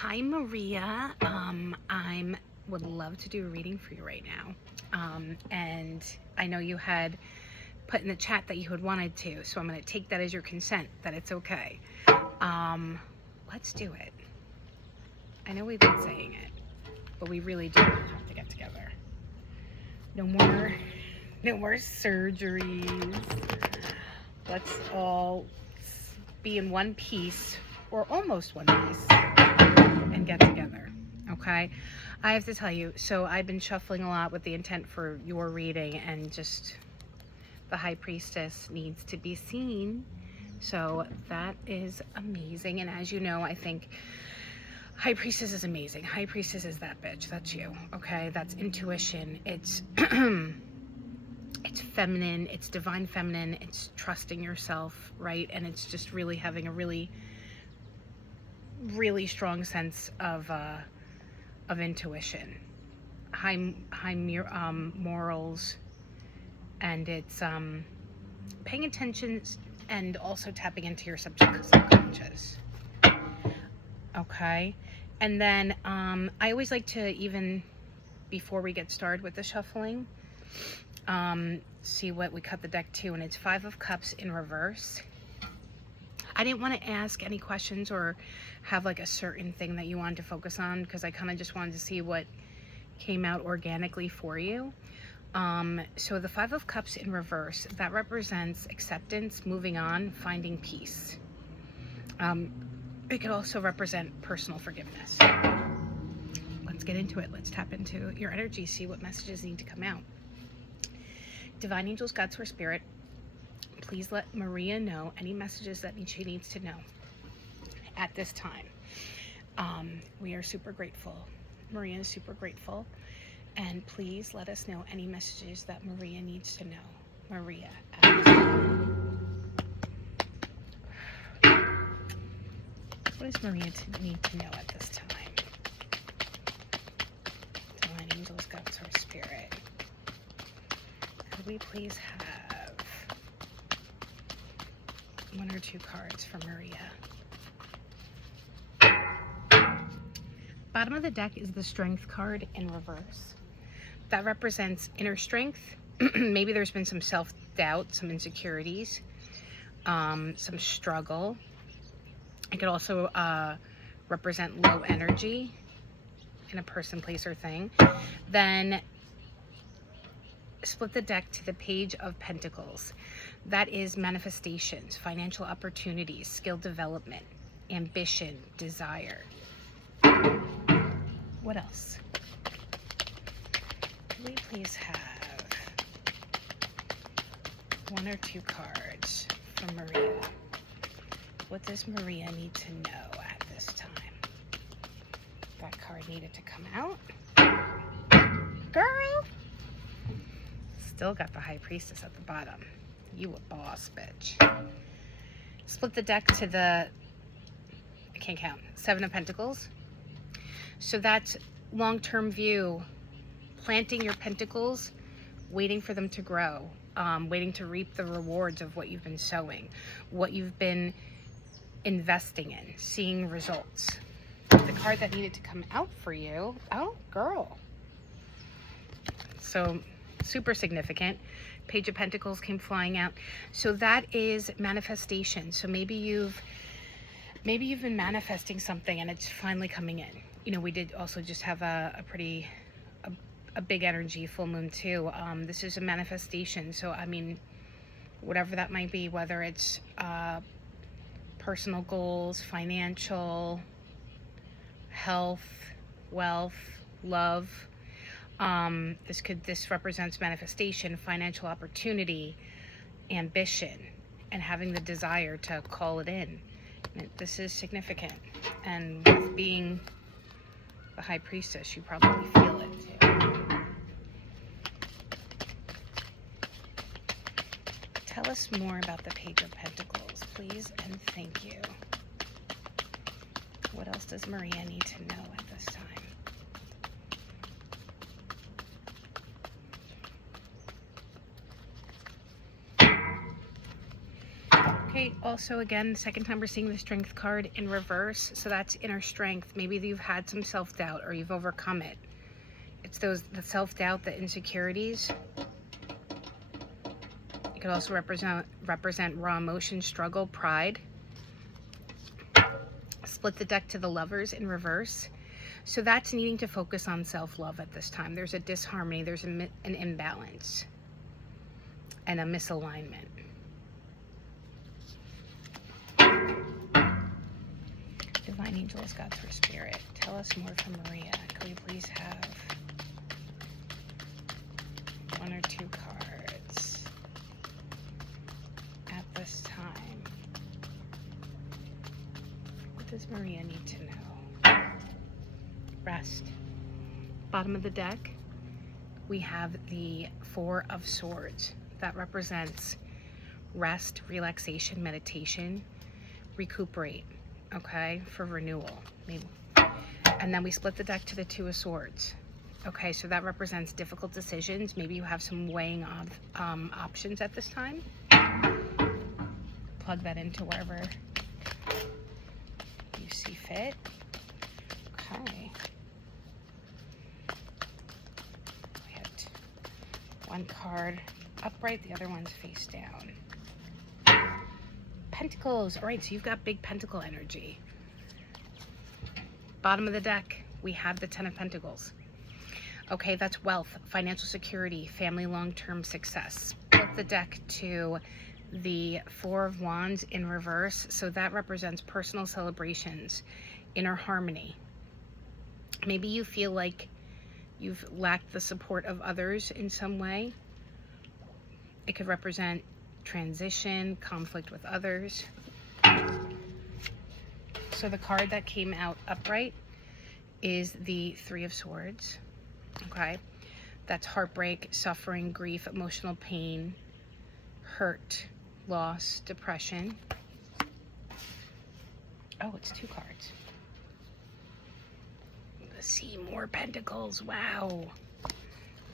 Hi, Maria. I would love to do a reading for you right now. And I know you had put in the chat that you had wanted to, so I'm going to take that as your consent that it's okay. Let's do it. I know we've been saying it, but we really do have to get together. No more surgeries. Let's all be in one piece, or almost one piece, and get together. Okay, I have to tell you, so I've been shuffling a lot with the intent for your reading, and just the High Priestess needs to be seen. So that is amazing. And as you know, I think High Priestess is amazing. High Priestess is that bitch. That's you. Okay, that's intuition. It's it's feminine, it's divine feminine, it's trusting yourself, right? And it's just really having a really strong sense of intuition, high morals, and it's paying attention and also tapping into your subconscious. Okay, and then I always like to, even before we get started with the shuffling, see what we cut the deck to, and it's Five of Cups in reverse. I didn't want to ask any questions or have like a certain thing that you wanted to focus on, because I kind of just wanted to see what came out organically for you. So the Five of Cups in reverse, that represents acceptance, moving on, finding peace. It could also represent personal forgiveness. Let's get into it. Let's tap into your energy, see what messages need to come out. Divine angels, God, Source, Spirit, please let Maria know any messages that she needs to know at this time. We are super grateful. Maria is super grateful. And please let us know any messages that Maria needs to know. Maria, at this time. What does Maria need to know at this time? Divine angels, God, Source, Spirit. Could we please have one or two cards for Maria? Bottom of the deck is the Strength card in reverse. That represents inner strength. Maybe there's been some self-doubt, some insecurities, some struggle. It could also represent low energy in a person, place, or thing. Then split the deck to the Page of Pentacles. That is manifestations, financial opportunities, skill development, ambition, desire. What else? Can we please have one or two cards for Maria? What does Maria need to know at this time? That card needed to come out. Girl! Still got the High Priestess at the bottom. You a boss, bitch. Split the deck to the, I can't count, Seven of Pentacles. So that's long-term view, planting your pentacles, waiting for them to grow, waiting to reap the rewards of what you've been sowing, what you've been investing in, seeing results. The card that needed to come out for you, oh, girl. So super significant. Page of Pentacles came flying out. So that is manifestation. So maybe you've been manifesting something and it's finally coming in. You know, we did also just have a big energy full moon too. This is a manifestation. So I mean, whatever that might be, whether it's personal goals, financial, health, wealth, love. This represents manifestation, financial opportunity, ambition, and having the desire to call it in. This is significant. And with being the High Priestess, you probably feel it too. Tell us more about the Page of Pentacles, please, and thank you. What else does Maria need to know at this time? Okay, also again, the second time we're seeing the Strength card in reverse. So that's inner strength. Maybe you've had some self-doubt or you've overcome it. It's the self-doubt, the insecurities. It could also represent raw emotion, struggle, pride. Split the deck to the Lovers in reverse. So that's needing to focus on self-love at this time. There's a disharmony, there's an imbalance and a misalignment. Divine angels, God's for spirit. Tell us more from Maria. Can we please have 1 or 2 cards at this time? What does Maria need to know? Rest. Bottom of the deck, we have the 4 of Swords. That represents rest, relaxation, meditation, recuperate, okay, for renewal, maybe. And then we split the deck to the 2 of Swords. Okay, so that represents difficult decisions. Maybe you have some weighing of options at this time. Plug that into wherever you see fit. Okay. We had 1 card upright, the other one's face down. Pentacles. All right, so you've got big pentacle energy. Bottom of the deck, we have the 10 of Pentacles. Okay, that's wealth, financial security, family long-term success. Split the deck to the 4 of Wands in reverse. So that represents personal celebrations, inner harmony. Maybe you feel like you've lacked the support of others in some way. It could represent transition, conflict with others. So the card that came out upright is the 3 of Swords. Okay, that's heartbreak, suffering, grief, emotional pain, hurt, loss, depression. Oh, it's 2 cards. See, more pentacles. Wow.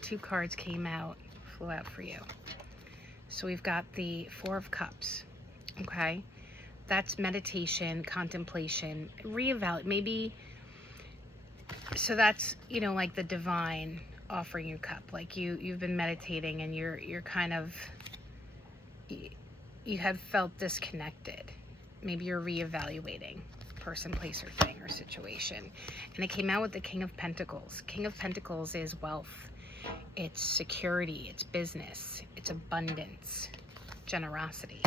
2 cards came out, flew out for you. So we've got the 4 of Cups. Okay, that's meditation, contemplation, reevaluate. Maybe, so that's, you know, like the divine offering you cup. Like you've been meditating and you're kind of, you have felt disconnected. Maybe you're reevaluating person, place, or thing or situation. And it came out with the King of Pentacles. King of Pentacles is wealth. It's security, it's business, it's abundance, generosity.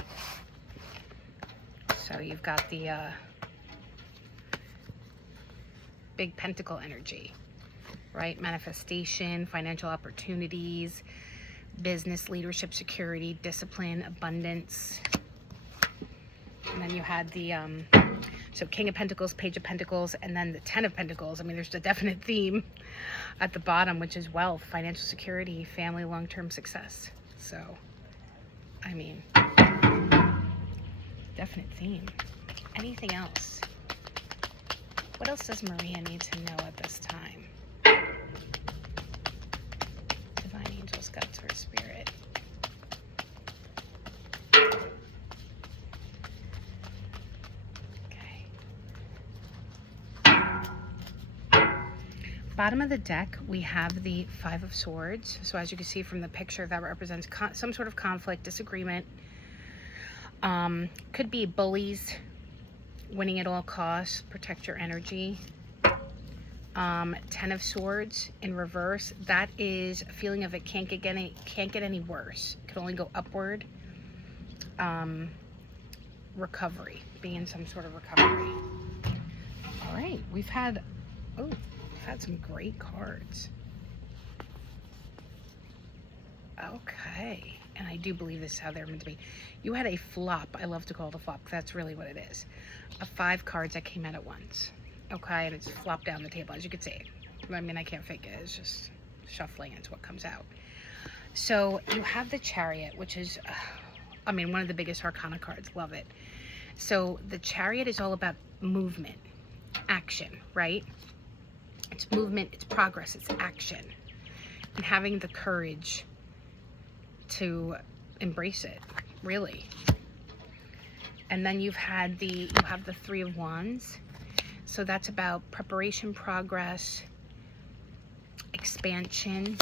So you've got the big pentacle energy, right? Manifestation, financial opportunities, business, leadership, security, discipline, abundance. And then you had the, so King of Pentacles, Page of Pentacles, and then the 10 of Pentacles. I mean, there's a definite theme at the bottom, which is wealth, financial security, family, long-term success. So, I mean, definite theme. Anything else? What else does Maria need to know at this time? Divine angels, God's her spirit. Bottom of the deck, we have the 5 of Swords. So as you can see from the picture, that represents some sort of conflict, disagreement. Could be bullies, winning at all costs, protect your energy. 10 of Swords in reverse. That is a feeling of it can't get any worse. It can only go upward. Recovery, being in some sort of recovery. All right, we've had some great cards. Okay, and I do believe this is how they're meant to be. You had a flop. I love to call it a flop. That's really what it is. 5 cards that came out at once. Okay, and it's flopped down the table, as you can see. I mean, I can't fake it. It's just shuffling into what comes out. So you have the Chariot, which is, I mean, one of the biggest Arcana cards. Love it. So the Chariot is all about movement, action, right? It's movement, it's progress, it's action. And having the courage to embrace it, really. And then you have the Three of Wands. So that's about preparation, progress, expansion.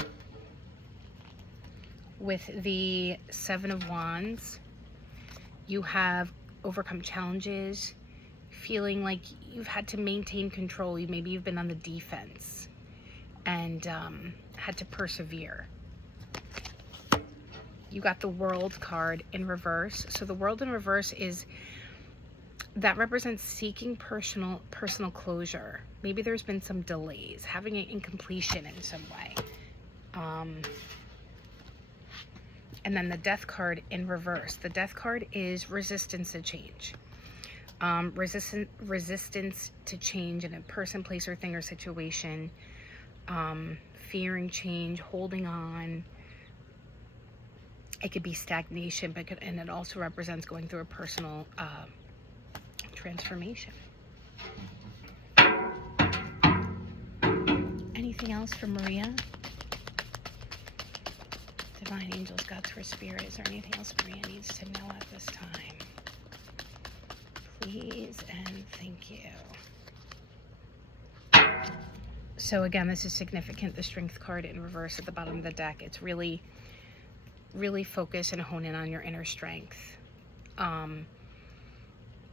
With the Seven of Wands, you have overcome challenges, feeling like you've had to maintain control. Maybe you've been on the defense and had to persevere. You got the World card in reverse. So the World in reverse that represents seeking personal closure. Maybe there's been some delays, having an incompletion in some way. And then the Death card in reverse. The Death card is resistance to change. Resistance to change in a person, place, or thing or situation. Fearing change, holding on. It could be stagnation, and it also represents going through a personal transformation. Anything else for Maria? Divine angels, God, for spirit. Is there anything else Maria needs to know at this time? Please and thank you. So again, this is significant. The Strength card in reverse at the bottom of the deck. It's really, really focus and hone in on your inner strength.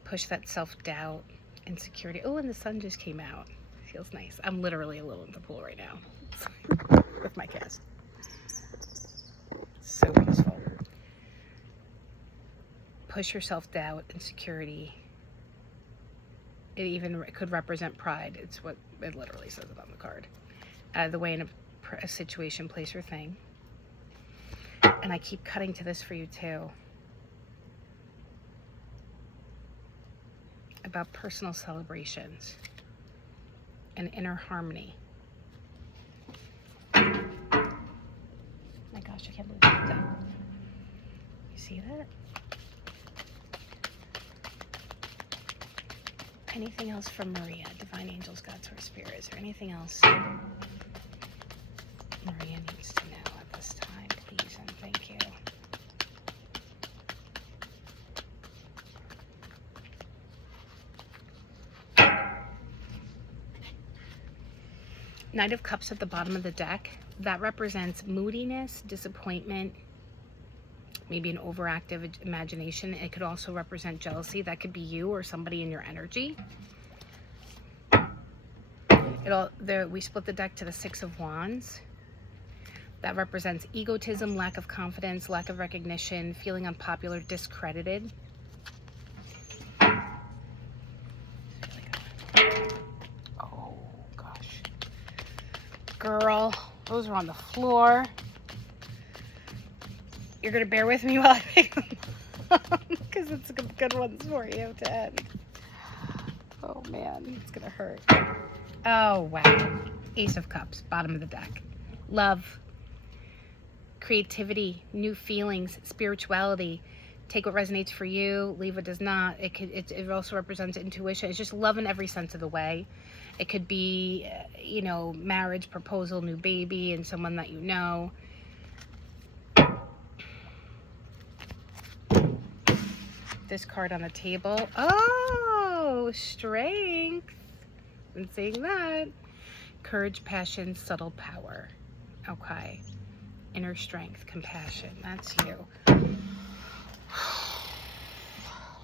Push that self-doubt, insecurity. Oh, and the sun just came out. Feels nice. I'm literally a little in the pool right now with my cast. So peaceful. Push your self-doubt, insecurity. It could represent pride. It's what it literally says on the card. The way in a situation, place, or thing. And I keep cutting to this for you too. About personal celebrations and inner harmony. My gosh, I can't believe that. You see that? Anything else from Maria? Divine angels, God, source, spirit. Is there anything else Maria needs to know at this time? Please and thank you. Knight of Cups at the bottom of the deck. That represents moodiness, disappointment, maybe an overactive imagination. It could also represent jealousy. That could be you or somebody in your energy. We split the deck to the Six of Wands. That represents egotism, lack of confidence, lack of recognition, feeling unpopular, discredited. Oh, gosh. Girl, those are on the floor. You're going to bear with me while I pick them up because it's good ones for you to end. Oh, man, it's going to hurt. Oh, wow. Ace of Cups, bottom of the deck. Love, creativity, new feelings, spirituality. Take what resonates for you, leave what does not. It also represents intuition. It's just love in every sense of the way. It could be, marriage, proposal, new baby, and someone that you know. This card on the table. Oh, strength. Been seeing that. Courage, passion, subtle power. Okay. Inner strength, compassion. That's you. Oh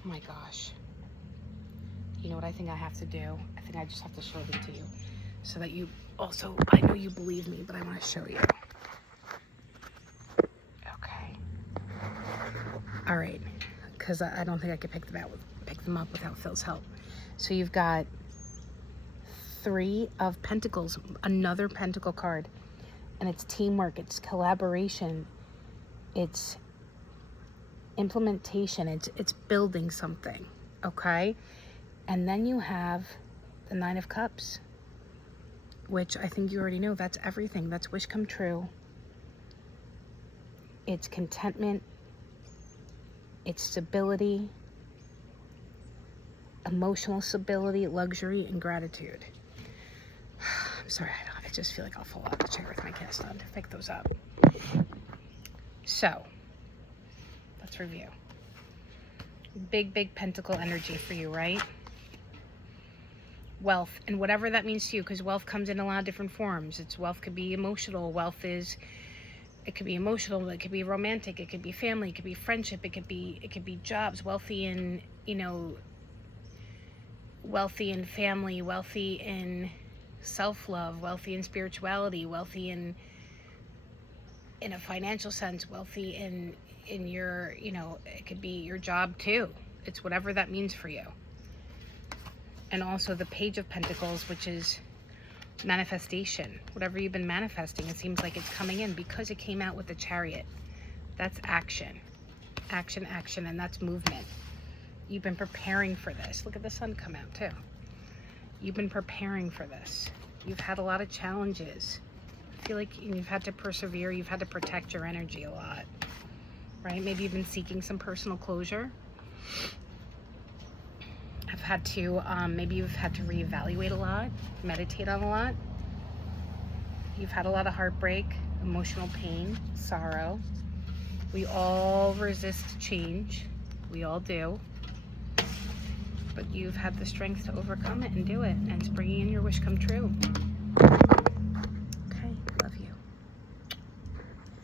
my gosh. You know what I think I have to do? I think I just have to show them to you so that you also, I know you believe me, but I want to show you. Okay. All right. Because I don't think I could pick them up without Phil's help. So you've got Three of Pentacles, another Pentacle card, and it's teamwork, it's collaboration, it's implementation, it's building something, okay? And then you have the Nine of Cups, which I think you already know, that's everything. That's wish come true. It's contentment, it's stability, emotional stability, luxury, and gratitude. I'm sorry, I just feel like I'll fall out of the chair with my cast on to pick those up. So, let's review. Big pentacle energy for you, right? Wealth, and whatever that means to you, because wealth comes in a lot of different forms. Wealth could be emotional. It could be emotional, it could be romantic, it could be family, it could be friendship, it could be jobs. Wealthy in, wealthy in family, wealthy in self-love, wealthy in spirituality, wealthy in a financial sense, wealthy in your, it could be your job too. It's whatever that means for you. And also the Page of Pentacles, which is manifestation. Whatever you've been manifesting, it seems like it's coming in because it came out with the Chariot. That's action. Action, and that's movement. You've been preparing for this. Look at the sun come out too. You've been preparing for this. You've had a lot of challenges. I feel like you've had to persevere. You've had to protect your energy a lot, right? Maybe you've been seeking some personal closure. Maybe you've had to reevaluate a lot, meditate on a lot. You've had a lot of heartbreak, emotional pain, sorrow. We all resist change. We all do. But you've had the strength to overcome it and do it. And it's bringing in your wish come true.